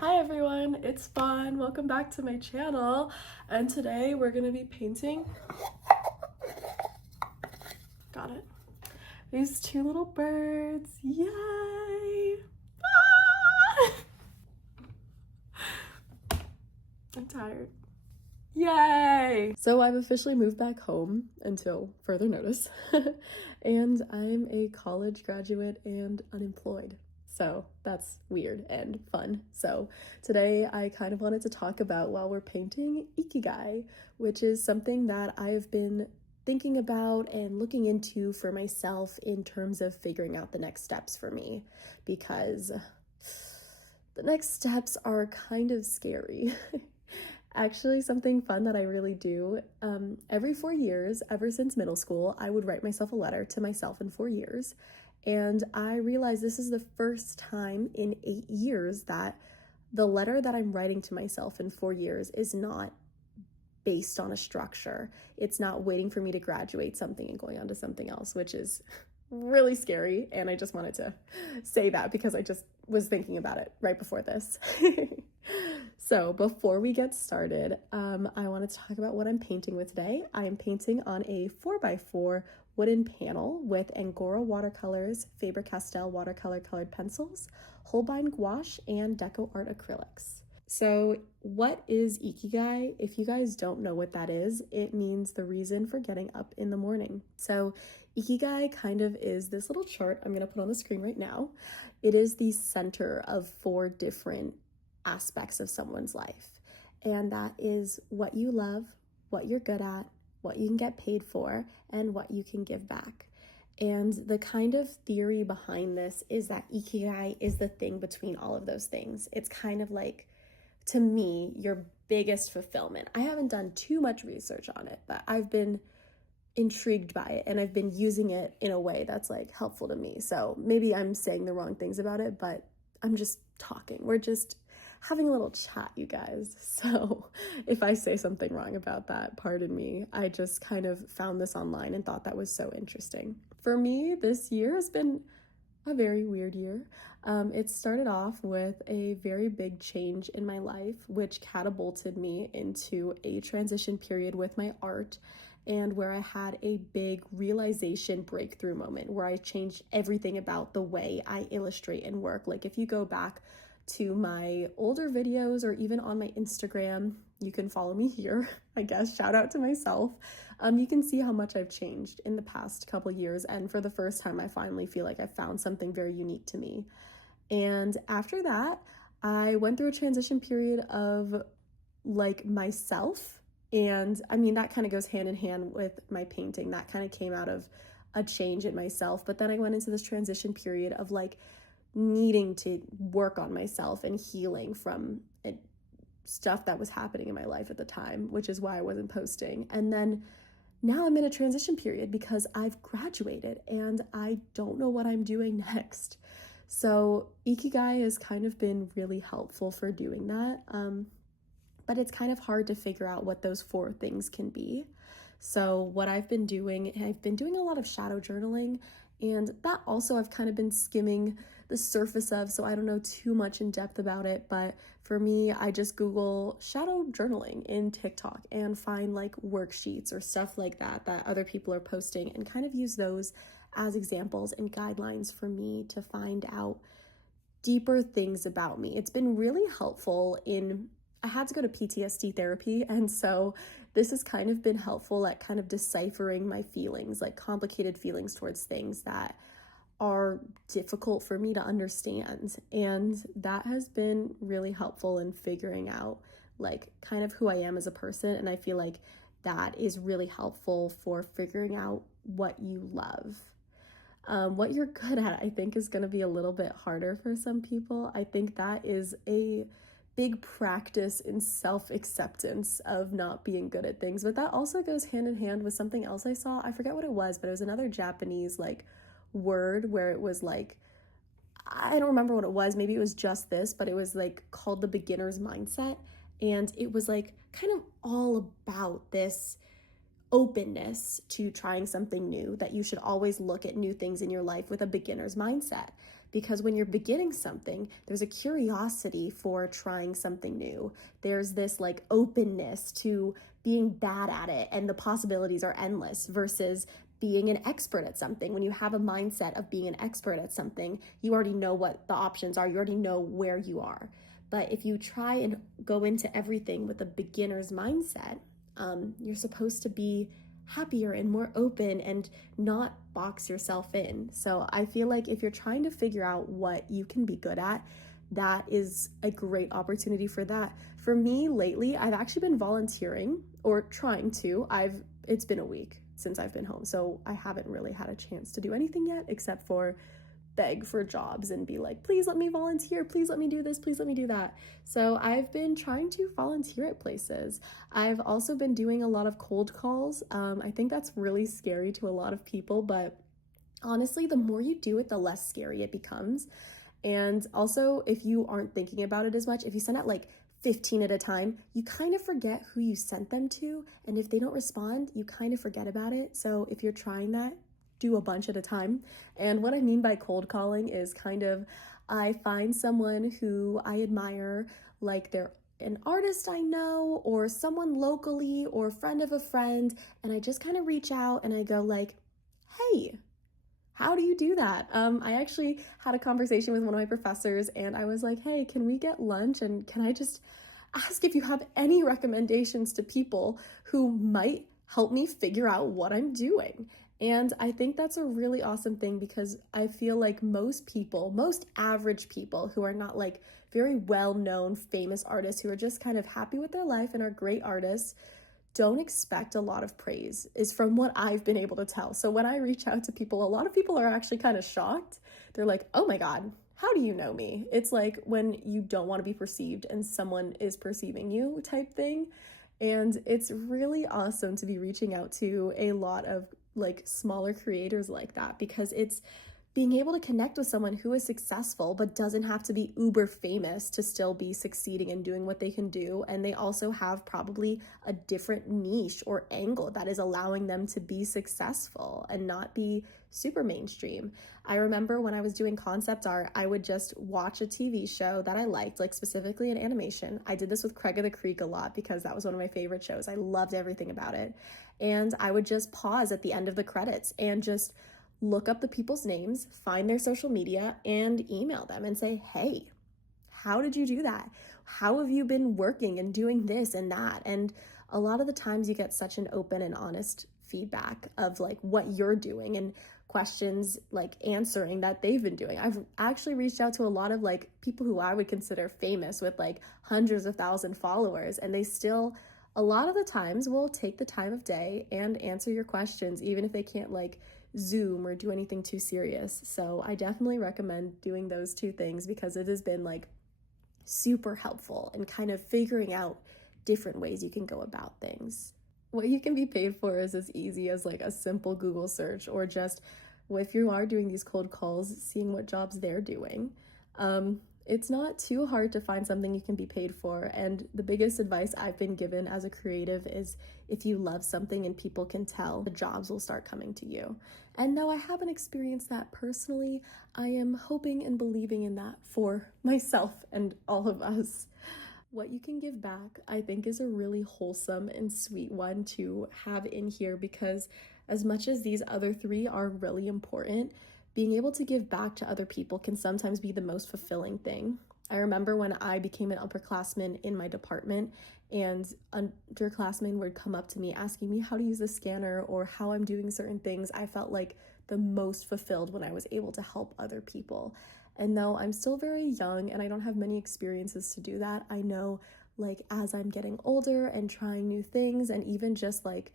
Hi everyone, it's Fawn. Welcome back to my channel. And today we're gonna be painting, got it, these two little birds. Yay! Ah! I'm tired. Yay! So I've officially moved back home until further notice. And I'm a college graduate and unemployed. So that's weird and fun. So today I kind of wanted to talk about, while we're painting, ikigai, which is something that I've been thinking about and looking into for myself in terms of figuring out the next steps for me, because the next steps are kind of scary. Actually, something fun that I really do, every 4 years, ever since middle school, I would write myself a letter to myself in 4 years. And I realized this is the first time in 8 years that the letter that I'm writing to myself in 4 years is not based on a structure. It's not waiting for me to graduate something and going on to something else, which is really scary. And I just wanted to say that because I just was thinking about it right before this. So before we get started, I want to talk about what I'm painting with today. I am painting on a 4x4 wooden panel with Angora watercolors, Faber-Castell watercolor colored pencils, Holbein gouache, and Deco Art acrylics. So what is ikigai? If you guys don't know what that is, it means the reason for getting up in the morning. So ikigai kind of is this little chart I'm going to put on the screen right now. It is the center of 4 different aspects of someone's life. And that is what you love, what you're good at, what you can get paid for, and what you can give back. And the kind of theory behind this is that ikigai is the thing between all of those things. It's kind of like, to me, your biggest fulfillment. I haven't done too much research on it, but I've been intrigued by it and I've been using it in a way that's like helpful to me. So maybe I'm saying the wrong things about it, but I'm just talking. We're just having a little chat, you guys. So if I say something wrong about that, pardon me. I just kind of found this online and thought that was so interesting. For me, this year has been a very weird year. It started off with a very big change in my life, which catapulted me into a transition period with my art, and where I had a big realization breakthrough moment where I changed everything about the way I illustrate and work. Like if you go back to my older videos or even on my Instagram, you can follow me here, I guess, shout out to myself. You can see how much I've changed in the past couple years, and for the first time I finally feel like I found something very unique to me. And after that, I went through a transition period of like myself, and I mean that kind of goes hand in hand with my painting. That kind of came out of a change in myself, but then I went into this transition period of like needing to work on myself and healing from stuff that was happening in my life at the time, which is why I wasn't posting. And then now I'm in a transition period because I've graduated and I don't know what I'm doing next. So ikigai has kind of been really helpful for doing that. But it's kind of hard to figure out what those 4 things can be. So what I've been doing a lot of shadow journaling, and that also I've kind of been skimming the surface of, so I don't know too much in depth about it. But for me, I just Google shadow journaling in TikTok and find like worksheets or stuff like that other people are posting, and kind of use those as examples and guidelines for me to find out deeper things about me. It's been really helpful I had to go to PTSD therapy, and so this has kind of been helpful at kind of deciphering my feelings, like complicated feelings towards things that are difficult for me to understand. And that has been really helpful in figuring out like kind of who I am as a person. And I feel like that is really helpful for figuring out what you love. What you're good at, I think, is going to be a little bit harder for some people. I think that is a big practice in self-acceptance of not being good at things, but that also goes hand in hand with something else I saw. I forget what it was, but it was another Japanese like word where it was like, I don't remember what it was, maybe it was just this, but it was like called the beginner's mindset, and it was like kind of all about this openness to trying something new, that you should always look at new things in your life with a beginner's mindset, because when you're beginning something, there's a curiosity for trying something new. There's this like openness to being bad at it, and the possibilities are endless, versus being an expert at something. When you have a mindset of being an expert at something, you already know what the options are, you already know where you are. But if you try and go into everything with a beginner's mindset, you're supposed to be happier and more open and not box yourself in. So I feel like if you're trying to figure out what you can be good at, that is a great opportunity for that. For me lately, I've actually been volunteering, or trying to. It's been a week since I've been home, so I haven't really had a chance to do anything yet except for beg for jobs and be like, please let me volunteer, please let me do this, please let me do that. So I've been trying to volunteer at places. I've also been doing a lot of cold calls. I think that's really scary to a lot of people, but honestly, the more you do it, the less scary it becomes. And also, if you aren't thinking about it as much, if you send out like 15 at a time, you kind of forget who you sent them to. And if they don't respond, you kind of forget about it. So if you're trying that, do a bunch at a time. And what I mean by cold calling is kind of, I find someone who I admire, like they're an artist I know, or someone locally, or a friend of a friend, and I just kind of reach out and I go like, hey, how do you do that? I actually had a conversation with one of my professors, and I was like, hey, can we get lunch? And can I just ask if you have any recommendations to people who might help me figure out what I'm doing? And I think that's a really awesome thing, because I feel like most people, most average people who are not like very well-known famous artists, who are just kind of happy with their life and are great artists, don't expect a lot of praise, is from what I've been able to tell. So when I reach out to people, a lot of people are actually kind of shocked. They're like, oh my God, how do you know me? It's like when you don't want to be perceived and someone is perceiving you type thing. And it's really awesome to be reaching out to a lot of like smaller creators like that, because it's being able to connect with someone who is successful but doesn't have to be uber famous to still be succeeding and doing what they can do. And they also have probably a different niche or angle that is allowing them to be successful and not be super mainstream. I remember when I was doing concept art, I would just watch a TV show that I liked, like specifically an animation. I did this with Craig of the Creek a lot because that was one of my favorite shows. I loved everything about it. And I would just pause at the end of the credits and just look up the people's names, find their social media, and email them and say, hey, how did you do that? How have you been working and doing this and that? And a lot of the times you get such an open and honest feedback of like what you're doing and questions like answering that they've been doing. I've actually reached out to a lot of like people who I would consider famous with like hundreds of thousand followers, and they still a lot of the times will take the time of day and answer your questions, even if they can't like Zoom or do anything too serious. So I definitely recommend doing those two things, because it has been like super helpful in kind of figuring out different ways you can go about things. What you can be paid for is as easy as like a simple Google search, or just if you are doing these cold calls, seeing what jobs they're doing. It's not too hard to find something you can be paid for. And the biggest advice I've been given as a creative is, if you love something and people can tell, the jobs will start coming to you. And though I haven't experienced that personally, I am hoping and believing in that for myself and all of us. What you can give back, I think, is a really wholesome and sweet one to have in here, because as much as these other three are really important, being able to give back to other people can sometimes be the most fulfilling thing. I remember when I became an upperclassman in my department, and underclassmen would come up to me asking me how to use the scanner or how I'm doing certain things. I felt like the most fulfilled when I was able to help other people. And though I'm still very young and I don't have many experiences to do that, I know like as I'm getting older and trying new things, and even just like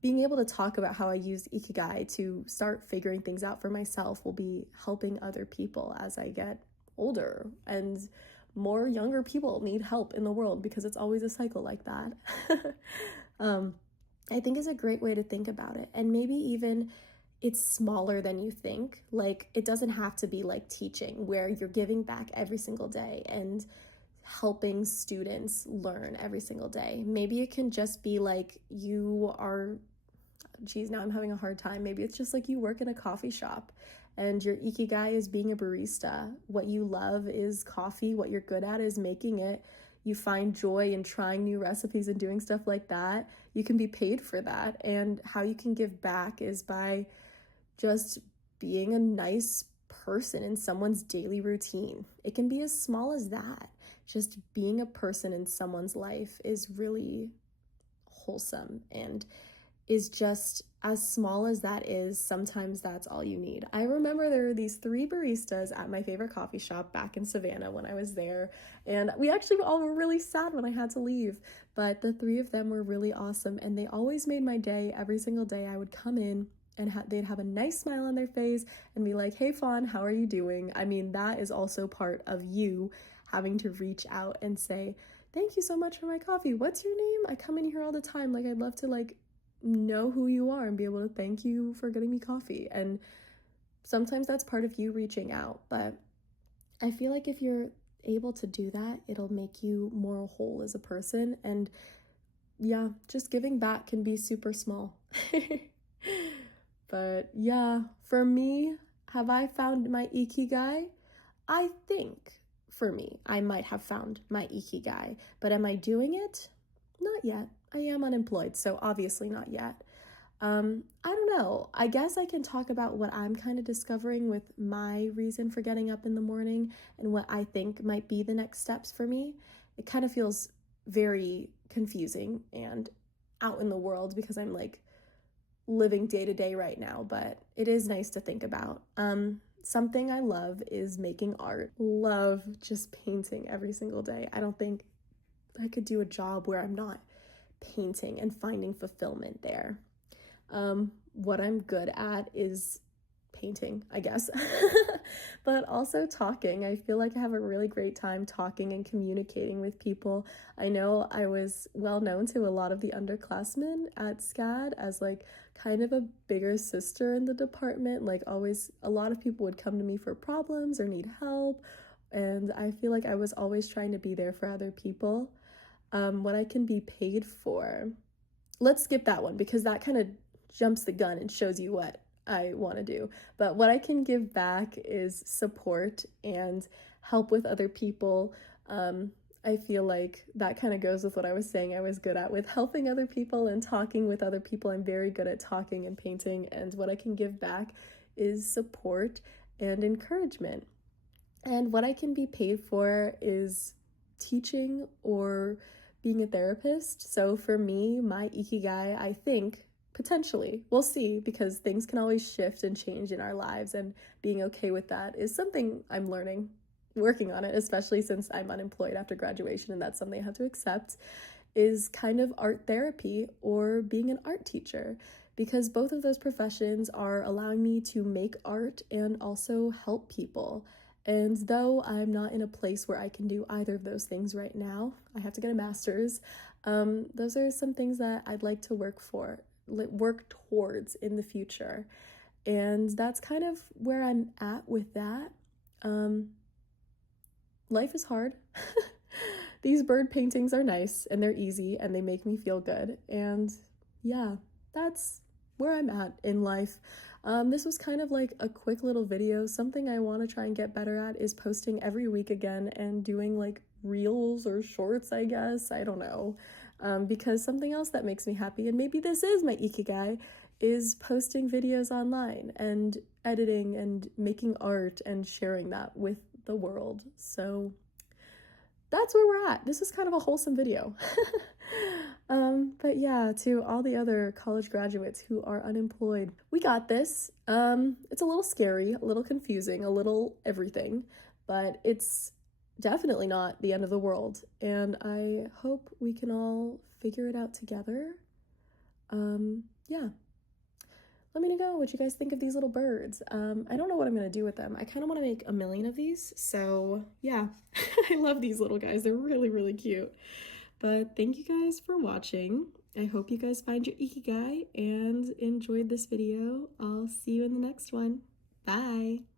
being able to talk about how I use ikigai to start figuring things out for myself will be helping other people as I get older, and more younger people need help in the world, because it's always a cycle like that. I think is a great way to think about it. And maybe even it's smaller than you think. Like, it doesn't have to be like teaching, where you're giving back every single day and helping students learn every single day. Maybe it can just be like now I'm having a hard time. Maybe it's just like you work in a coffee shop and your ikigai is being a barista. What you love is coffee. What you're good at is making it. You find joy in trying new recipes and doing stuff like that. You can be paid for that. And how you can give back is by just being a nice person in someone's daily routine. It can be as small as that. Just being a person in someone's life is really wholesome, and is just as small as that is, sometimes that's all you need. I remember there were these 3 baristas at my favorite coffee shop back in Savannah when I was there, and we actually all were really sad when I had to leave, but the 3 of them were really awesome, and they always made my day. Every single day I would come in and they'd have a nice smile on their face and be like, "Hey Fawn, how are you doing?" I mean, that is also part of you having to reach out and say, "Thank you so much for my coffee. What's your name? I come in here all the time. Like, I'd love to know who you are and be able to thank you for getting me coffee." And sometimes that's part of you reaching out, but I feel like if you're able to do that, it'll make you more whole as a person. And yeah, just giving back can be super small. But yeah, for me, have I found my ikigai? I think for me, I might have found my ikigai, but am I doing it? Not yet. I am unemployed, so obviously not yet. I don't know. I guess I can talk about what I'm kind of discovering with my reason for getting up in the morning and what I think might be the next steps for me. It kind of feels very confusing and out in the world because I'm living day to day right now, but it is nice to think about. Something I love is making art. Love just painting every single day. I don't think I could do a job where I'm not painting and finding fulfillment there. What I'm good at is painting, I guess, but also talking. I feel like I have a really great time talking and communicating with people. I know I was well known to a lot of the underclassmen at SCAD as kind of a bigger sister in the department. Always, a lot of people would come to me for problems or need help, and I feel like I was always trying to be there for other people. What I can be paid for, let's skip that one because that kind of jumps the gun and shows you what I want to do. But what I can give back is support and help with other people. I feel like that kind of goes with what I was saying I was good at with helping other people and talking with other people. I'm very good at talking and painting, and what I can give back is support and encouragement. And what I can be paid for is teaching or being a therapist. So for me, my ikigai, I think, potentially, we'll see, because things can always shift and change in our lives, and being okay with that is something I'm learning, working on it, especially since I'm unemployed after graduation, and that's something I have to accept, is kind of art therapy or being an art teacher, because both of those professions are allowing me to make art and also help people. And though I'm not in a place where I can do either of those things right now, I have to get a master's, those are some things that I'd like to work towards in the future. And that's kind of where I'm at with that. Life is hard. These bird paintings are nice and they're easy and they make me feel good. And yeah, that's where I'm at in life. This was kind of like a quick little video. Something I want to try and get better at is posting every week again and doing reels or shorts, I guess. I don't know. Because something else that makes me happy, and maybe this is my ikigai, is posting videos online and editing and making art and sharing that with the world. So that's where we're at. This is kind of a wholesome video. But yeah, to all the other college graduates who are unemployed, we got this. It's a little scary, a little confusing, a little everything, but it's definitely not the end of the world, and I hope we can all figure it out together. Yeah. Let me know what you guys think of these little birds. I don't know what I'm gonna do with them. I kind of want to make a million of these, so yeah. I love these little guys. They're really, really cute. But thank you guys for watching. I hope you guys find your ikigai and enjoyed this video. I'll see you in the next one. Bye!